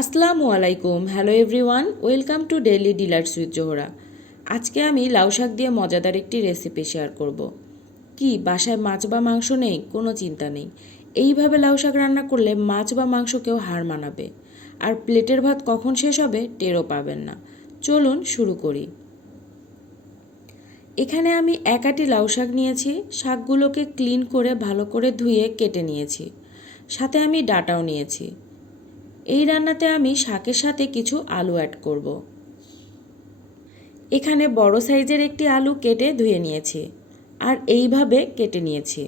আসসালামু আলাইকুম। Hello everyone, welcome to daily dealers with Zohra. আজকে আমি লাউ শাক দিয়ে মজাদার একটি রেসিপি শেয়ার করব। কি বাসায় মাছ বা মাংস নেই? কোনো চিন্তা নেই, এইভাবে লাউ শাক রান্না করলে মাছ বা মাংসকেও হার মানাবে। আর প্লেটের ভাত কখন শেষ হবে টেরও পাবেন না। চলুন শুরু করি। এখানে আমি এক আটি লাউ শাক নিয়েছি। শাকগুলোকে ক্লিন করে ভালো করে ধুয়ে কেটে নিয়েছি। সাথে আমি ডাঁটাও নিয়েছি। এই রান্নাতে আমি শাকের সাথে কিছু আলু অ্যাড করব। এখানে বড় সাইজের একটি আলু কেটে ধুয়ে নিয়েছি আর এইভাবে কেটে নিয়েছি।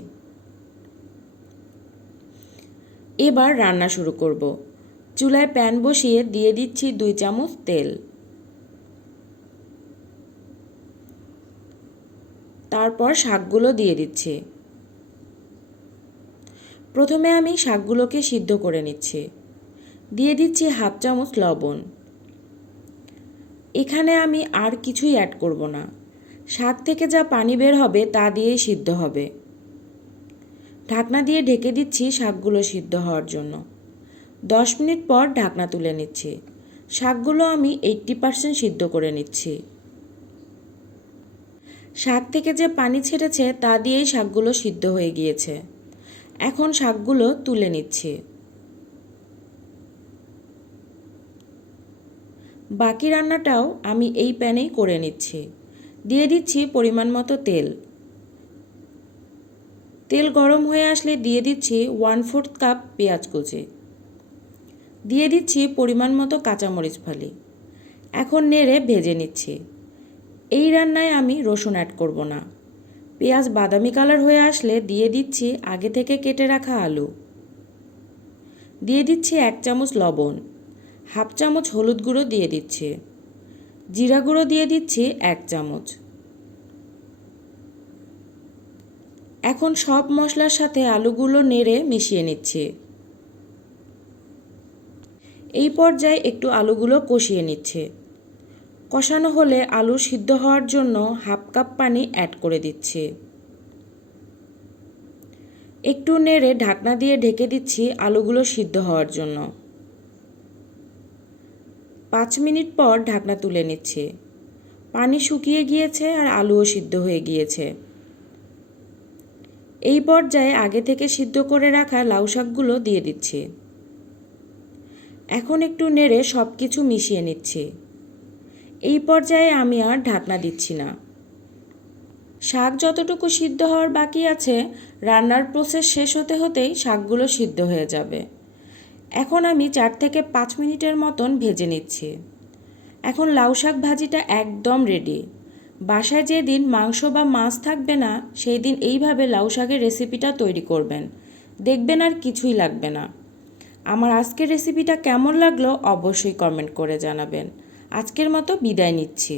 এবার রান্না শুরু করব। চুলায় প্যান বসিয়ে দিয়ে দিচ্ছি 2 চামচ তেল। তারপর শাকগুলো দিয়ে দিচ্ছি। প্রথমে আমি শাকগুলোকে সিদ্ধ করে নিচ্ছি। দিয়ে দিচ্ছি 1/2 চামচ লবণ। এখানে আমি আর কিছুই অ্যাড করব না। শাক থেকে যা পানি বের হবে তা দিয়েই সিদ্ধ হবে। ঢাকনা দিয়ে ঢেকে দিচ্ছি শাকগুলো সিদ্ধ হওয়ার জন্য। 10 মিনিট পর ঢাকনা তুলে নিচ্ছি। শাকগুলো আমি 80% সিদ্ধ করে নিচ্ছি। শাক থেকে যে পানি ছেড়েছে তা দিয়েই শাকগুলো সিদ্ধ হয়ে গিয়েছে। এখন শাকগুলো তুলে নিচ্ছি। বাকি রান্নাটাও আমি এই প্যানেই করে নিচ্ছি। দিয়ে দিচ্ছি পরিমাণ মতো তেল। তেল গরম হয়ে আসলে দিয়ে দিচ্ছি 1/4 কাপ পেঁয়াজ কুচি। দিয়ে দিচ্ছি পরিমাণ মতো কাঁচামরিচ ফালি। এখন নেড়ে ভেজে নিচ্ছি। এই রান্নায় আমি রসুন অ্যাড করব না। পেঁয়াজ বাদামি কালার হয়ে আসলে দিয়ে দিচ্ছি আগে থেকে কেটে রাখা আলু। দিয়ে দিচ্ছি 1 চামচ লবণ। 1/2 চামচ হলুদ গুঁড়ো দিয়ে দিচ্ছি। জিরা গুঁড়ো দিয়ে দিচ্ছি 1 চামচ। এখন সব মশলার সাথে আলুগুলো নেড়ে মিশিয়ে নিচ্ছি। এই পর্যায়ে একটু আলুগুলো কষিয়ে নিচ্ছে। কষানো হলে আলু সিদ্ধ হওয়ার জন্য 1/2 কাপ পানি অ্যাড করে দিচ্ছি। একটু নেড়ে ঢাকনা দিয়ে ঢেকে দিচ্ছি আলুগুলো সিদ্ধ হওয়ার জন্য। 5 মিনিট পর ঢাকনা তুলে নিচ্ছি। পানি শুকিয়ে গিয়েছে আর আলুও সিদ্ধ হয়ে গিয়েছে। এই পর্যায়ে আগে থেকে সিদ্ধ করে রাখা লাউ শাকগুলো দিয়ে দিচ্ছি। এখন একটু নেড়ে সব কিছু মিশিয়ে নিচ্ছি। এই পর্যায়ে আমি আর ঢাকনা দিচ্ছি না। শাক যতটুকু সিদ্ধ হওয়ার বাকি আছে, রান্নার প্রসেস শেষ হতে হতেই শাকগুলো সিদ্ধ হয়ে যাবে। এখন আমি 4 থেকে 5 মিনিটের মতন ভেজে নিচ্ছি। এখন লাউ শাক ভাজিটা একদম রেডি। বাসায় যেদিন মাংস বা মাছ থাকবে না, সেই দিন এইভাবে লাউ শাকের রেসিপিটা তৈরি করবেন। দেখবেন আর কিছুই লাগবে না। আমার আজকের রেসিপিটা কেমন লাগলো অবশ্যই কমেন্ট করে জানাবেন। আজকের মতো বিদায় নিচ্ছি।